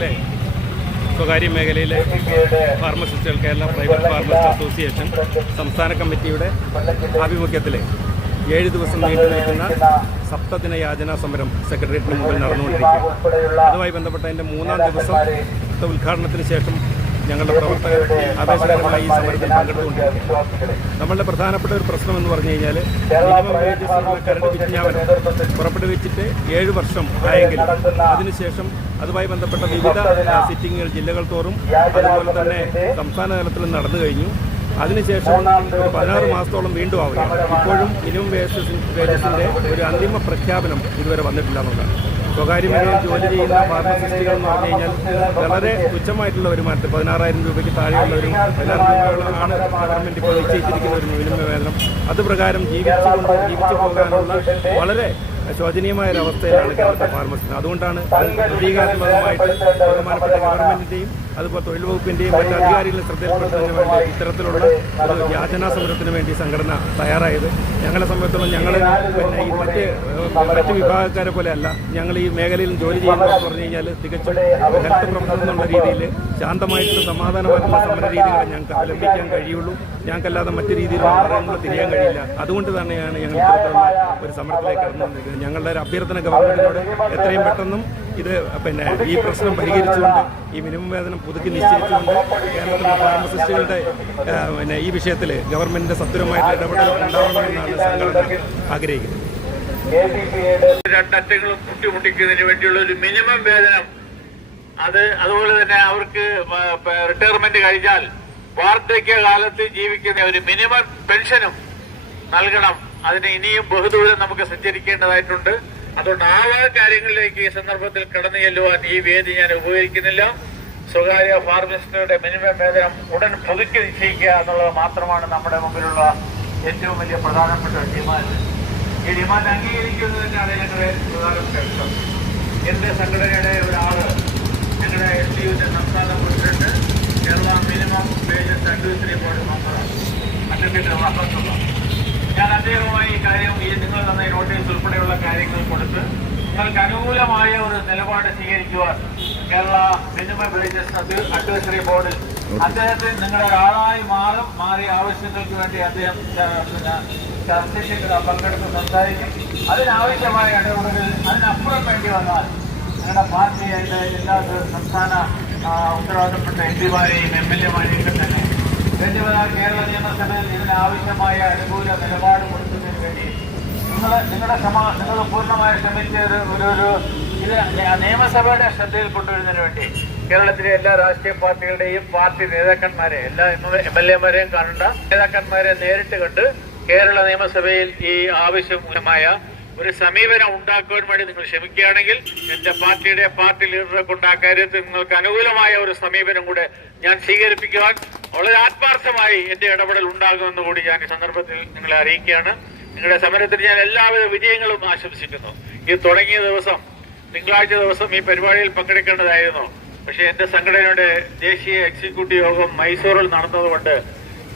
കേരളത്തിലെ സ്വകാര്യ മേഖലയിലെ ഫാർമസിസ്റ്റുകൾ കേരള പ്രൈവറ്റ് ഫാർമസിസ്റ്റ് അസോസിയേഷൻ സംസ്ഥാന കമ്മിറ്റിയുടെ ആഭിമുഖ്യത്തിൽ ഏഴ് ദിവസം നീണ്ടു നിൽക്കുന്ന സപ്തദിന യാചനാ സമരം സെക്രട്ടേറിയറ്റിന് മുമ്പിൽ നടന്നുകൊണ്ടിരിക്കുകയാണ്. അതുമായി ബന്ധപ്പെട്ട എന്റെ മൂന്നാം ദിവസം ഉദ്ഘാടനത്തിന് ശേഷം ഞങ്ങളുടെ പ്രവർത്തകർ അപേക്ഷകരമായി ഈ സമരത്തിൽ പങ്കെടുത്തുകൊണ്ടിരിക്കുക നമ്മളുടെ പ്രധാനപ്പെട്ട ഒരു പ്രശ്നം എന്ന് പറഞ്ഞു കഴിഞ്ഞാൽ മിനിമം വേജസ് എന്ന കരട് വിജ്ഞാപനം പുറപ്പെടുവിച്ചിട്ട് ഏഴ് വർഷം ആയെങ്കിൽ അതിനുശേഷം അതുമായി ബന്ധപ്പെട്ട വിവിധ സിറ്റിങ്ങുകൾ ജില്ലകൾ തോറും അതുപോലെ തന്നെ സംസ്ഥാന തലത്തിൽ നടന്നു കഴിഞ്ഞു. അതിനുശേഷം ഒരു പതിനാറ് മാസത്തോളം വീണ്ടും ആവുകയാണ്. ഇപ്പോഴും മിനിമം വേജസ് വേജസിന്റെ ഒരു അന്തിമ പ്രഖ്യാപനം ഇതുവരെ വന്നിട്ടില്ല എന്നുള്ളതാണ്. സ്വകാര്യ മേഖലയിൽ ജോലി ചെയ്യുന്ന ഫാർമസിസ്റ്റുകൾ എന്ന് പറഞ്ഞു കഴിഞ്ഞാൽ വളരെ തുച്ഛമായിട്ടുള്ള വരുമാനത്തിൽ പതിനാറായിരം രൂപയ്ക്ക് താഴെയുള്ളവരും പതിനായിരം രൂപയോളമാണ് ഗവൺമെന്റ് ഇപ്പോൾ നിശ്ചയിച്ചിരിക്കുന്ന ഒരു മിനിമം വേതനം. അത് പ്രകാരം ജീവിച്ചുകൊണ്ട് ജീവിച്ചു പോകാനുള്ള വളരെ ശോചനീയമായ അവസ്ഥയിലാണ് കേരളത്തെ ഫാർമസിസ്റ്റ് അതുകൊണ്ടാണ് പ്രതീകാത്മകമായിട്ട് ബഹുമാനപ്പെട്ട ഗവൺമെന്റിന്റെയും അതുപോലെ തൊഴിൽ വകുപ്പിന്റെയും മറ്റ് അധികാരികളെ ശ്രദ്ധയിൽപ്പെടുത്തുന്നതിന് വേണ്ടി ഇത്തരത്തിലുള്ള ഒരു യാചനാ സമരത്തിന് വേണ്ടി സംഘടന തയ്യാറായത്. ഞങ്ങളെ സംബന്ധിച്ചിടത്തോളം ഞങ്ങൾ പിന്നെ ഈ മറ്റ് മറ്റ് വിഭാഗക്കാരെ പോലെ അല്ല ഞങ്ങൾ ഈ മേഖലയിൽ ജോലി ചെയ്യുന്നതെന്ന് പറഞ്ഞു കഴിഞ്ഞാൽ തികച്ചും ഹെൽത്ത് പ്രവർത്തനം എന്നുള്ള രീതിയിൽ ശാന്തമായിട്ടുള്ള സമാധാനമായിട്ടുള്ള സമര രീതികളെ ഞങ്ങൾക്ക് അവലംബിക്കാൻ കഴിയുള്ളൂ. ഞങ്ങൾക്കല്ലാതെ മറ്റു രീതിയിലുള്ള സമരങ്ങൾ തിരിയാൻ കഴിയില്ല. അതുകൊണ്ട് തന്നെയാണ് ഞങ്ങൾ ഇത്തരത്തിലുള്ള ഒരു സമരത്തിലേക്ക് കടന്നുകൊണ്ടിരിക്കുന്നത് ഞങ്ങളുടെ ഒരു അഭ്യർത്ഥന ഗവൺമെന്റിനോട് എത്രയും പെട്ടെന്നും ഇത് പിന്നെ ഈ പ്രശ്നം പരിഹരിച്ചുകൊണ്ട് ഈ മിനിമം വേതനം പുതുക്കി നിശ്ചയിച്ചുകൊണ്ട് കേരളത്തിലെ ഫാർമസിസ്റ്റുകളുടെ പിന്നെ ഈ വിഷയത്തിൽ ഗവൺമെന്റിന്റെ സത്വരമായിട്ടുള്ള ഇടപെടൽ ഉണ്ടാവണമെന്നാണ് സംഘടന ആഗ്രഹിക്കുന്നത്. രണ്ടറ്റങ്ങളും കുട്ടിമുട്ടിക്കുന്നതിന് വേണ്ടിയുള്ള ഒരു മിനിമം വേതനം. അത് അതുപോലെ തന്നെ അവർക്ക് റിട്ടയർമെന്റ് കഴിഞ്ഞാൽ വാർദ്ധക്യ കാലത്ത് ജീവിക്കുന്ന ഒരു മിനിമം പെൻഷനും നൽകണം. അതിന് ഇനിയും ബഹുദൂരം നമുക്ക് സഞ്ചരിക്കേണ്ടതായിട്ടുണ്ട്. അതുകൊണ്ട് ആ കാര്യങ്ങളിലേക്ക് ഈ സന്ദർഭത്തിൽ കടന്നു ചെല്ലുവാൻ ഈ വേദി ഞാൻ ഉപയോഗിക്കുന്നില്ല സ്വകാര്യ ഫാർമസിസ്റ്റുകളുടെ മിനിമം വേതനം ഉടൻ പുതുക്കി നിശ്ചയിക്കുക എന്നുള്ളത് മാത്രമാണ് നമ്മുടെ മുമ്പിലുള്ള ഏറ്റവും വലിയ പ്രധാനപ്പെട്ട ഡിമാൻഡ്. ഈ ഡിമാൻഡ് അംഗീകരിക്കുന്നത് തന്നെയാണ് ഞങ്ങളുടെ പ്രധാനപ്പെട്ട ഇഷ്ടം. എന്റെ സംഘടനയുടെ ഒരാൾ ഞങ്ങളുടെ എസ് ഡി യുന്റെ സംസ്ഥാന president Kerala minimum wage advisory board മെമ്പറാണ് അഡ്വക്കേറ്റ് ഞാൻ അദ്ദേഹവുമായി ഈ കാര്യം ഈ നിങ്ങൾ തന്ന നോട്ടീസ് ഉൾപ്പെടെയുള്ള കാര്യങ്ങൾ കൊടുത്ത് നിങ്ങൾക്ക് അനുകൂലമായ ഒരു നിലപാട് സ്വീകരിക്കുവാൻ കേരള മിനിമം വേജസ് അഡ്വൈസറി ബോർഡിൽ അദ്ദേഹത്തെ നിങ്ങളുടെ ഒരാളായി മാറും മാറി ആവശ്യങ്ങൾക്ക് വേണ്ടി അദ്ദേഹം ച- പിന്നെ ചർച്ചയ്ക്ക് പങ്കെടുത്ത് സംസാരിക്കും. അതിനാവശ്യമായ ഇടപെടലുകൾ അതിനപ്പുറം വേണ്ടി വന്നാൽ ഞങ്ങളുടെ പാർട്ടിയായിട്ട് എല്ലാ സംസ്ഥാന ആ, ഉത്തരവാദപ്പെട്ട എം പിമാരെയും എം എൽ എമാരെയും ഒക്കെ തന്നെ വന്നാൽ കേരള നിയമസഭയിൽ ഇതിനാവശ്യമായ അനുകൂല നിലപാട് കൊടുക്കുന്നതിന് വേണ്ടി നിങ്ങൾ നിങ്ങളുടെ ശ്രമ നിങ്ങൾ പൂർണമായി ശ്രമിച്ച ഒരു ഒരു ഇത് നിയമസഭയുടെ ശ്രദ്ധയിൽ കൊണ്ടുവരുന്നതിന് വേണ്ടി കേരളത്തിലെ എല്ലാ രാഷ്ട്രീയ പാർട്ടികളുടെയും പാർട്ടി നേതാക്കന്മാരെ എല്ലാ എം എൽ എമാരെയും കാണേണ്ട. നേതാക്കന്മാരെ നേരിട്ട് കണ്ട് കേരള നിയമസഭയിൽ ഈ ആവശ്യമായ ഒരു സമീപനം ഉണ്ടാക്കുവാൻ വേണ്ടി നിങ്ങൾ ശ്രമിക്കുകയാണെങ്കിൽ എന്റെ പാർട്ടിയുടെ പാർട്ടി ലീഡറെ കൊണ്ട് ആ കാര്യത്തിൽ നിങ്ങൾക്ക് അനുകൂലമായ ഒരു സമീപനം കൂടെ ഞാൻ സ്വീകരിപ്പിക്കുവാൻ വളരെ ആത്മാർത്ഥമായി എന്റെ ഇടപെടൽ ഉണ്ടാകുമെന്ന് കൂടി ഞാൻ ഈ സന്ദർഭത്തിൽ നിങ്ങളെ അറിയിക്കുകയാണ്. നിങ്ങളുടെ സമരത്തിന് ഞാൻ എല്ലാവിധ വിജയങ്ങളും ആശംസിക്കുന്നു. ഈ തുടങ്ങിയ ദിവസം തിങ്കളാഴ്ച ദിവസം ഈ പരിപാടിയിൽ പങ്കെടുക്കേണ്ടതായിരുന്നു. പക്ഷേ എന്റെ സംഘടനയുടെ ദേശീയ എക്സിക്യൂട്ടീവ് യോഗം മൈസൂറിൽ നടന്നതുകൊണ്ട്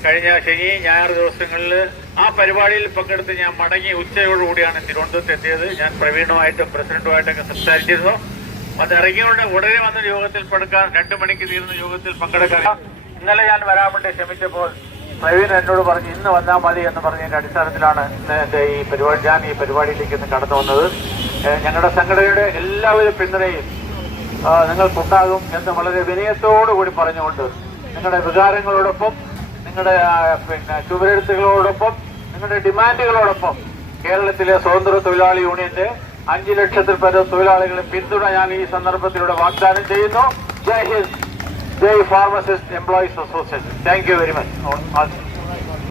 കഴിഞ്ഞ ശനി ഞായർ ദിവസങ്ങളിൽ ആ പരിപാടിയിൽ പങ്കെടുത്ത് ഞാൻ മടങ്ങി ഉച്ചയോടുകൂടിയാണ് തിരുവനന്തപുരത്ത് എത്തിയത് ഞാൻ പ്രവീണുമായിട്ടും പ്രസിഡന്റുമായിട്ടൊക്കെ സംസാരിച്ചിരുന്നു. അത് ഇറങ്ങിയോണ്ട് ഉടനെ വന്ന യോഗത്തിൽ പങ്കെടുക്കാൻ രണ്ടു മണിക്ക് തീർന്ന യോഗത്തിൽ പങ്കെടുക്കാൻ. ഇന്നലെ ഞാൻ വരാൻ വേണ്ടി ശ്രമിച്ചപ്പോൾ പ്രവീൺ എന്നോട് പറഞ്ഞു ഇന്ന് വന്നാൽ മതി എന്ന് പറഞ്ഞതിന്റെ അടിസ്ഥാനത്തിലാണ് ഇന്ന് എന്റെ ഈ പരിപാടി ഞാൻ ഈ പരിപാടിയിലേക്ക് ഇന്ന് കടന്നു വന്നത്. ഞങ്ങളുടെ സംഘടനയുടെ എല്ലാവിധ പിന്തുണയും നിങ്ങൾക്കുണ്ടാകും എന്ന് വളരെ വിനയത്തോടു കൂടി പറഞ്ഞുകൊണ്ട് നിങ്ങളുടെ വികാരങ്ങളോടൊപ്പം നിങ്ങളുടെ പിന്നെ ചുവരെഴുത്തുകളോടൊപ്പം നിങ്ങളുടെ ഡിമാൻഡുകളോടൊപ്പം കേരളത്തിലെ സ്വതന്ത്ര തൊഴിലാളി യൂണിയന്റെ അഞ്ചു ലക്ഷത്തിൽ പരം തൊഴിലാളികളെ പിന്തുണ ഞാൻ ഈ സന്ദർഭത്തിലൂടെ വാഗ്ദാനം ചെയ്യുന്നു. ജയ് ഹിന്ദ് ജയ് pharmacist employees association. Thank you very much.